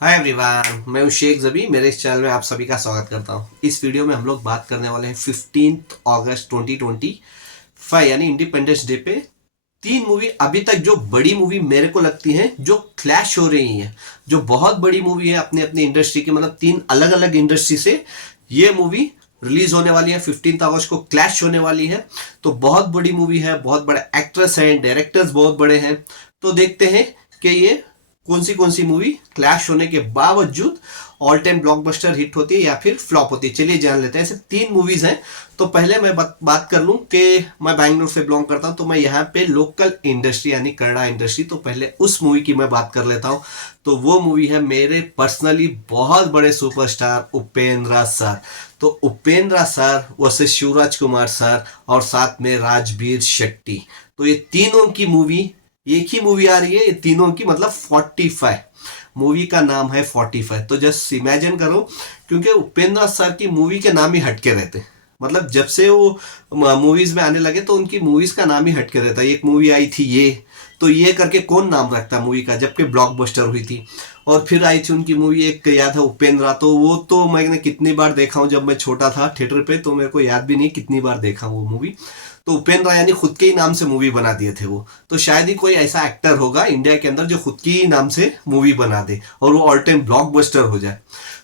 Hi everyone, मैं हूं शेख जबी। मेरे इस चैनल में आप सभी का स्वागत करता हूं। इस वीडियो में हम लोग बात करने वाले हैं 15 अगस्त 2025 यानी इंडिपेंडेंस डे पे तीन मूवी अभी तक जो बड़ी मूवी मेरे को लगती हैं जो क्लैश हो रही हैं, जो बहुत बड़ी मूवी है अपनी अपनी इंडस्ट्री की, मतलब तीन अलग अलग इंडस्ट्री से ये मूवी रिलीज होने वाली है। 15 अगस्त को क्लैश होने वाली है। तो बहुत बड़ी मूवी है, बहुत बड़े एक्ट्रेस हैं, डायरेक्टर्स बहुत बड़े हैं। तो देखते हैं कि ये कौन सी मूवी क्लैश होने के बावजूद ऑल टाइम ब्लॉकबस्टर हिट होती है या फिर फ्लॉप होती है। चलिए जान लेते हैं। ऐसे तीन मूवीज हैं। तो पहले मैं बात कर लूं कि मैं बैंगलोर से बिलोंग करता हूं, तो मैं यहाँ पे लोकल इंडस्ट्री यानी कन्नड़ा इंडस्ट्री, तो पहले उस मूवी की मैं बात कर लेता हूं। तो वो मूवी है मेरे पर्सनली बहुत बड़े सुपरस्टार उपेंद्र सर। तो Upendra sir versus Shivraj Kumar sir और साथ में राजवीर शेट्टी। तो ये तीनों की मूवी, एक ही मूवी आ रही है ये तीनों की, मतलब 45। मूवी का नाम है 45। तो जस्ट इमेजिन करो, क्योंकि उपेंद्र सर की मूवी के नाम ही हटके रहते, मतलब जब से वो मूवीज में आने लगे तो उनकी मूवीज का नाम ही हटके रहता है। एक मूवी आई थी ये, तो ये करके कौन नाम रखता मूवी का, जबकि ब्लॉकबस्टर हुई थी। और फिर आई थी उनकी मूवी एक याद है उपेंद्रा, तो वो तो मैंने कितनी बार देखा हूँ। जब मैं छोटा था थिएटर पे तो मेरे को याद भी नहीं कितनी बार देखा वो मूवी। तो उपेंद्र यानी खुद के ही नाम से मूवी बना दिए थे वो। तो शायद ही कोई ऐसा एक्टर होगा इंडिया के अंदर जो खुद की ही नाम से मूवी बना दे और वो ऑल टाइम ब्लॉकबस्टर हो जाए।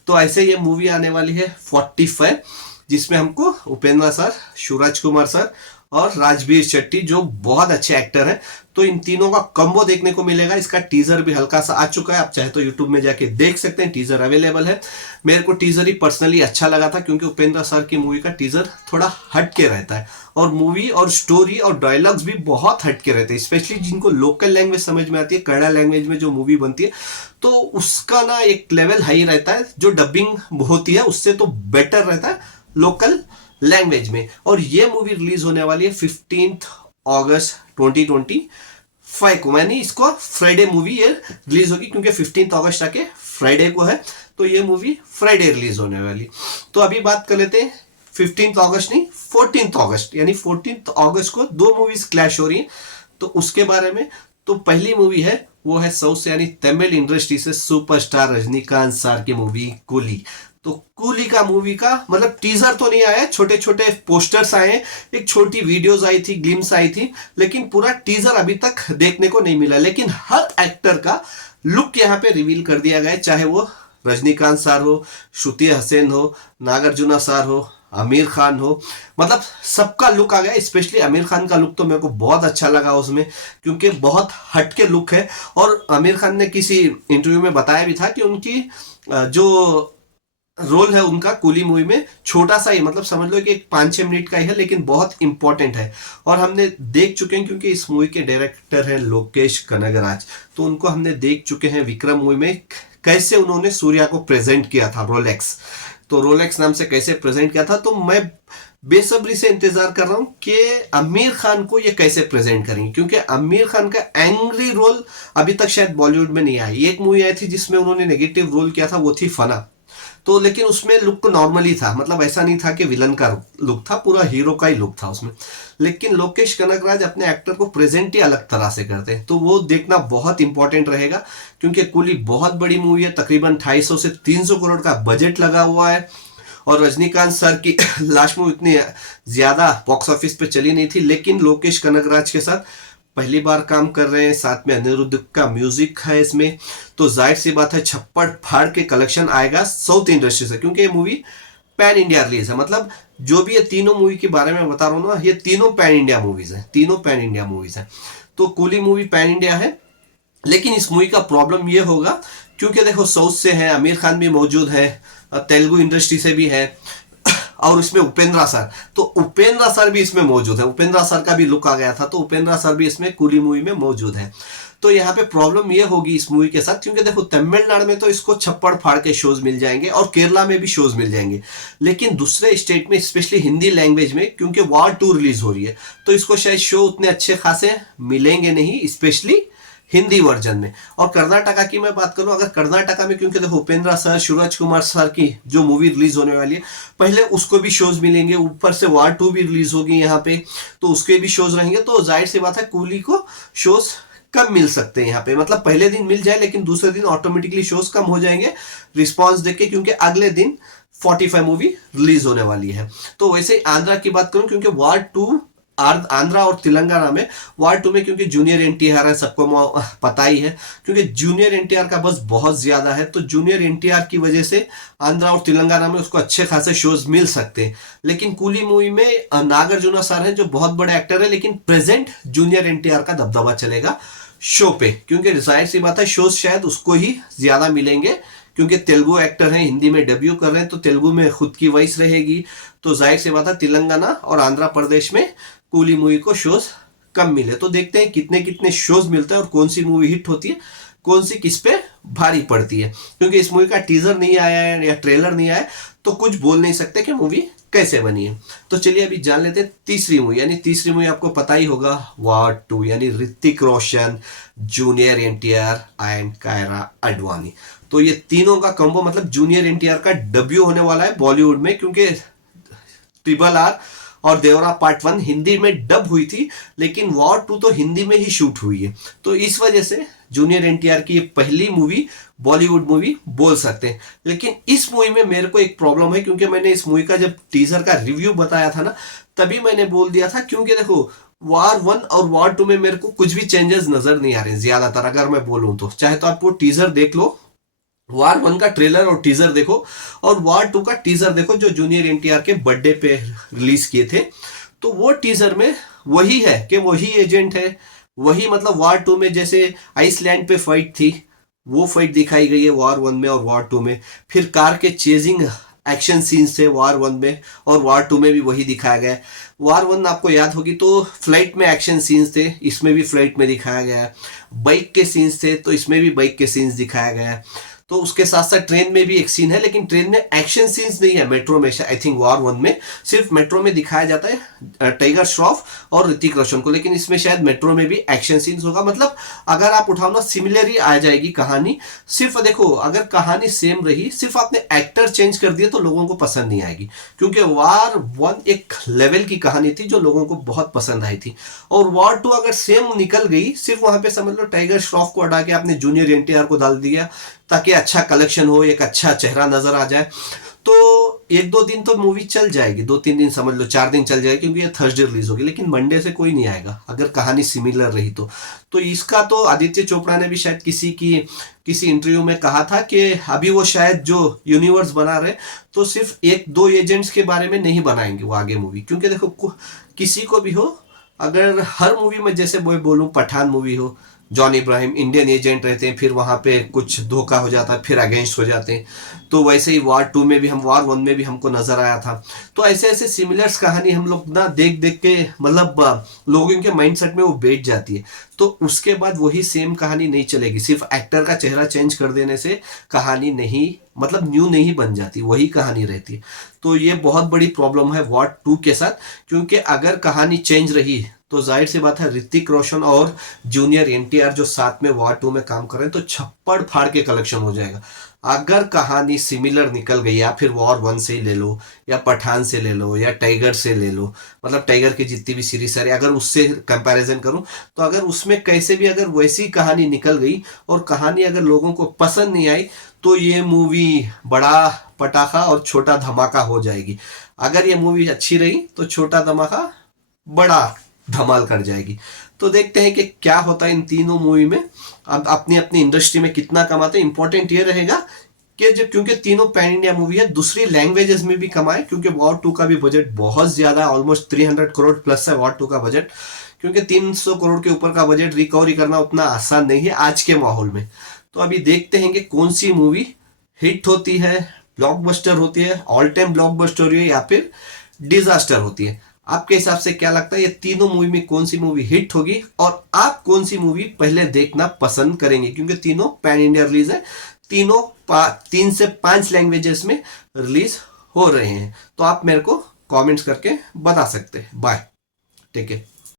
तो ऐसे ये मूवी आने वाली है 45, जिसमें हमको उपेंद्र सर, शिवराज कुमार सर और राजवीर शेट्टी जो बहुत अच्छे एक्टर हैं, तो इन तीनों का कॉम्बो देखने को मिलेगा। इसका टीजर भी हल्का सा आ चुका है, आप चाहे तो यूट्यूब में जाके देख सकते हैं, टीजर अवेलेबल है। मेरे को टीजर ही पर्सनली अच्छा लगा था, क्योंकि उपेंद्र सर की मूवी का टीजर थोड़ा हट के रहता है और मूवी और स्टोरी और डायलॉग्स भी बहुत हट के रहते हैं। स्पेशली जिनको लोकल लैंग्वेज समझ में आती है, कन्नड़ा लैंग्वेज में जो मूवी बनती है, तो उसका ना एक लेवल हाई रहता है। जो डबिंग होती है उससे तो बेटर रहता है लोकल लैंग्वेज में। और ये मूवी रिलीज होने वाली है 15 अगस्त 2025 को, यानी इसको फ्राइडे मूवी ये रिलीज होगी, क्योंकि 15 अगस्त आके फ्राइडे को है, तो ये मूवी फ्राइडे रिलीज होने वाली। तो अभी बात कर लेते हैं 15 अगस्त नहीं 14 अगस्त, यानी 14 अगस्त को दो मूवीज क्लैश हो रही हैं, तो उसके बारे में। तो पहली मूवी है वो है साउथ से यानी तमिल इंडस्ट्री से सुपरस्टार रजनीकांत सर की मूवी कूली। तो कूली का मूवी का मतलब टीजर तो नहीं आया, छोटे छोटे पोस्टर्स आए, एक छोटी वीडियोस आई थी, ग्लिम्स आई थी, लेकिन पूरा टीजर अभी तक देखने को नहीं मिला। लेकिन हर एक्टर का लुक यहाँ पे रिवील कर दिया गया, चाहे वो रजनीकांत सर हो, श्रुति हसन हो, नागार्जुना सर हो, आमिर खान हो, मतलब सबका लुक आ गया। स्पेशली आमिर खान का लुक तो मेरे को बहुत अच्छा लगा उसमें, क्योंकि बहुत हटके लुक है। और आमिर खान ने किसी इंटरव्यू में बताया भी था कि उनकी जो रोल है उनका कूली मूवी में छोटा सा ही, मतलब समझ लो कि एक 5-6 मिनट का ही है, लेकिन बहुत इंपॉर्टेंट है। और हमने देख चुके हैं, क्योंकि इस मूवी के डायरेक्टर हैं लोकेश कनगराज, तो उनको हमने देख चुके हैं विक्रम मूवी में कैसे उन्होंने सूर्या को प्रेजेंट किया था रोलेक्स। तो रोलेक्स नाम से कैसे प्रेजेंट किया था, तो मैं बेसब्री से इंतजार कर रहा हूं कि आमिर खान को ये कैसे प्रेजेंट करेंगे, क्योंकि आमिर खान का एंग्री रोल अभी तक शायद बॉलीवुड में नहीं आई। एक मूवी आई थी जिसमें उन्होंने नेगेटिव रोल किया था, वो थी फना। तो लेकिन उसमें लुक नॉर्मली था, मतलब ऐसा नहीं था कि विलन का लुक था, पूरा हीरो का ही लुक था उसमें। लेकिन लोकेश कनगराज अपने एक्टर को प्रेजेंट ही अलग तरह से करते हैं, तो वो देखना बहुत इंपॉर्टेंट रहेगा। क्योंकि कूली बहुत बड़ी मूवी है, तकरीबन 250 से 300 करोड़ का बजट लगा हुआ है। और रजनीकांत सर की लास्ट मूवी इतनी ज्यादा बॉक्स ऑफिस पे चली नहीं थी, लेकिन लोकेश कनगराज के साथ पहली बार काम कर रहे हैं, साथ में अनिरुद्ध का म्यूजिक है इसमें, तो जाहिर सी बात है छप्पड़ फाड़ के कलेक्शन आएगा साउथ इंडस्ट्री से, क्योंकि ये मूवी पैन इंडिया रिलीज है। मतलब जो भी ये तीनों मूवी के बारे में बता रहा हूँ ना, ये तीनों पैन इंडिया मूवीज है, तीनों पैन इंडिया मूवीज है। तो कूली मूवी पैन इंडिया है, लेकिन इस मूवी का प्रॉब्लम ये होगा, क्योंकि देखो साउथ से है, आमिर खान भी मौजूद है, तेलुगु इंडस्ट्री से भी है, और इसमें उपेंद्र सर, तो उपेंद्र सर भी इसमें मौजूद है। उपेंद्र सर का भी लुक आ गया था, तो उपेंद्र सर भी इसमें कूली मूवी में मौजूद है। तो यहाँ पे प्रॉब्लम ये होगी इस मूवी के साथ, क्योंकि देखो तमिलनाडु में तो इसको छप्पड़ फाड़ के शोज मिल जाएंगे और केरला में भी शोज मिल जाएंगे, लेकिन दूसरे स्टेट में स्पेशली हिंदी लैंग्वेज में, क्योंकि वॉर 2 रिलीज हो रही है, तो इसको शायद शो उतने अच्छे खासे मिलेंगे नहीं, स्पेशली हिंदी वर्जन में। और कर्नाटका की मैं बात करूं, अगर कर्नाटका में, क्योंकि देखो उपेंद्र सर, शिवराज कुमार सर की जो मूवी रिलीज होने वाली है, पहले उसको भी शोज मिलेंगे, ऊपर से वार 2 भी रिलीज होगी यहाँ पे, तो उसके भी शोज रहेंगे। तो जाहिर सी बात है कूली को शोज कम मिल सकते हैं यहाँ पे, मतलब पहले दिन मिल जाए लेकिन दूसरे दिन ऑटोमेटिकली शोज कम हो जाएंगे रिस्पॉन्स देके, क्योंकि अगले दिन 45 मूवी रिलीज होने वाली है। तो वैसे ही आंध्रा की बात करूं, क्योंकि वार 2 आंध्रा और तेलंगाना में, वार 2 में क्योंकि जूनियर एनटीआर है, सबको पता ही है, क्योंकि जूनियर एनटीआर का बस बहुत ज्यादा है, तो जूनियर एनटीआर की वजह से आंध्रा और तेलंगाना में उसको अच्छे खासे शोज मिल सकते हैं। लेकिन कूली मूवी में नागार्जुना सर है जो बहुत बड़े एक्टर है, लेकिन प्रेजेंट जूनियर एनटीआर का दबदबा चलेगा शो पे, क्योंकि जाहिर सी बात है शोज शायद उसको ही ज्यादा मिलेंगे, क्योंकि तेलुगु एक्टर हैं, हिंदी में डेब्यू कर रहे हैं, तो तेलुगु में खुद की वॉइस रहेगी, तो जाहिर सी बात है तेलंगाना और आंध्र प्रदेश में कूली मूवी को शोज कम मिले। तो देखते हैं कितने कितने शोज मिलते हैं और कौन सी मूवी हिट होती है, कौन सी किस पे भारी पड़ती है, क्योंकि इस मूवी का टीजर नहीं आया है या ट्रेलर नहीं आया है, तो कुछ बोल नहीं सकते कि मूवी कैसे बनी है। तो चलिए अभी जान लेते हैं तीसरी मूवी, यानी तीसरी मूवी आपको पता ही होगा वार 2, यानी ऋतिक रोशन, जूनियर एनटीआर एंड कायरा अडवाणी। तो ये तीनों का कॉम्बो, मतलब जूनियर एनटीआर का डेब्यू होने वाला है बॉलीवुड में, क्योंकि RRR और देवरा पार्ट 1 हिंदी में डब हुई थी, लेकिन वार 2 तो हिंदी में ही शूट हुई है, तो इस वजह से जूनियर एनटीआर की पहली मूवी बॉलीवुड मूवी बोल सकते हैं। लेकिन इस मूवी में मेरे को एक प्रॉब्लम है, क्योंकि मैंने इस मूवी का जब टीजर का रिव्यू बताया था ना, तभी मैंने बोल दिया था, क्योंकि देखो वार 1 और वार 2 में मेरे को कुछ भी चेंजेस नजर नहीं आ रहे ज्यादातर, अगर मैं बोलूं तो। चाहे तो आप वो टीजर देख लो, वार 1 का ट्रेलर और टीजर देखो, और वार 2 का टीजर देखो जो जूनियर एनटीआर के बर्थडे पे रिलीज किए थे, तो वो टीजर में वही है कि वही एजेंट है, वही, मतलब वार 2 में जैसे आइसलैंड पे फाइट थी वो फाइट दिखाई गई है वार 1 में और वार 2 में। फिर कार के चेजिंग एक्शन सीन्स थे वार 1 में, और वार 2 में भी वही दिखाया गया है। वार 1 आपको याद होगी तो फ्लाइट में एक्शन सीन्स थे, इसमें भी फ्लाइट में दिखाया गया है। बाइक के सीन्स थे तो इसमें भी बाइक के सीन्स दिखाया गया है। तो उसके साथ साथ ट्रेन में भी एक सीन है, लेकिन ट्रेन में एक्शन सीन्स नहीं है। मेट्रो में आई थिंक वार 1 में सिर्फ मेट्रो में दिखाया जाता है टाइगर श्रॉफ और ऋतिक रोशन को, लेकिन इसमें शायद मेट्रो में भी एक्शन सीन्स होगा। मतलब अगर आप उठाओ ना, सिमिलर ही आ जाएगी कहानी। सिर्फ देखो, अगर कहानी सेम रही, सिर्फ आपने एक्टर चेंज कर दिया तो लोगों को पसंद नहीं आएगी, क्योंकि वार 1 एक लेवल की कहानी थी जो लोगों को बहुत पसंद आई थी, और वार 2 अगर सेम निकल गई, सिर्फ वहां पे समझ लो टाइगर श्रॉफ को हटा के आपने जूनियर एनटीआर को डाल दिया ताकि अच्छा कलेक्शन हो, एक अच्छा चेहरा नजर आ जाए, तो 1-2 दिन तो मूवी चल जाएगी, 2-3 दिन समझ लो, 4 दिन चल जाएगी, क्योंकि ये थर्सडे रिलीज होगी, लेकिन मंडे से कोई नहीं आएगा अगर कहानी सिमिलर रही तो इसका तो आदित्य चोपड़ा ने भी शायद किसी इंटरव्यू में कहा था कि अभी वो शायद जो यूनिवर्स बना रहे तो सिर्फ 1-2 एजेंट्स के बारे में नहीं बनाएंगे वो आगे मूवी, क्योंकि देखो किसी को भी हो, अगर हर मूवी में, जैसे मैं बोलूं पठान मूवी हो, जॉन इब्राहिम इंडियन एजेंट रहते हैं, फिर वहां पे कुछ धोखा हो जाता है, फिर अगेंस्ट हो जाते हैं, तो वैसे ही वार 2 में भी वार 1 में भी हमको नजर आया था। तो ऐसे ऐसे सिमिलर्स कहानी हम लोग ना देख देख के, मतलब लोगों के माइंडसेट में वो बैठ जाती है, तो उसके बाद वही सेम कहानी नहीं चलेगी। सिर्फ एक्टर का चेहरा चेंज कर देने से कहानी नहीं, मतलब न्यू नहीं बन जाती, वही कहानी रहती है। तो ये बहुत बड़ी प्रॉब्लम है वार 2 के साथ, क्योंकि अगर कहानी चेंज रही तो जाहिर सी बात है ऋतिक रोशन और जूनियर एनटीआर जो साथ में वार 2 में काम कर रहे हैं तो छप्पड़ फाड़ के कलेक्शन हो जाएगा। अगर कहानी सिमिलर निकल गई, या फिर वार 1 से ही ले लो, या पठान से ले लो, या टाइगर से ले लो, मतलब टाइगर की जितनी भी सीरीज है अगर उससे कंपैरिजन करूं, तो अगर उसमें कैसे भी अगर वैसी कहानी निकल गई और कहानी अगर लोगों को पसंद नहीं आई, तो ये मूवी बड़ा पटाखा और छोटा धमाका हो जाएगी। अगर ये मूवी अच्छी रही तो छोटा धमाका बड़ा धमाल कर जाएगी। तो देखते हैं कि क्या होता है इन तीनों मूवी में, अब अपनी अपनी इंडस्ट्री में कितना कमाते हैं। इंपॉर्टेंट ये रहेगा कि जब, क्योंकि तीनों पैन इंडिया मूवी है, दूसरी लैंग्वेजेस में भी कमाए, क्योंकि वार 2 का भी बजट बहुत ज्यादा, ऑलमोस्ट 300 करोड़ प्लस है वार 2 का बजट, क्योंकि 300 करोड़ के ऊपर का बजट रिकवरी करना उतना आसान नहीं है आज के माहौल में। तो अभी देखते हैं कि कौन सी मूवी हिट होती है, ब्लॉकबस्टर होती है, ऑल टाइम ब्लॉकबस्टर होती है, या फिर डिजास्टर होती है। आपके हिसाब से क्या लगता है ये तीनों मूवी में कौन सी मूवी हिट होगी, और आप कौन सी मूवी पहले देखना पसंद करेंगे, क्योंकि तीनों पैन इंडिया रिलीज है, तीनों 3 से 5 लैंग्वेजेस में रिलीज हो रहे हैं। तो आप मेरे को कमेंट्स करके बता सकते हैं। Bye, take care.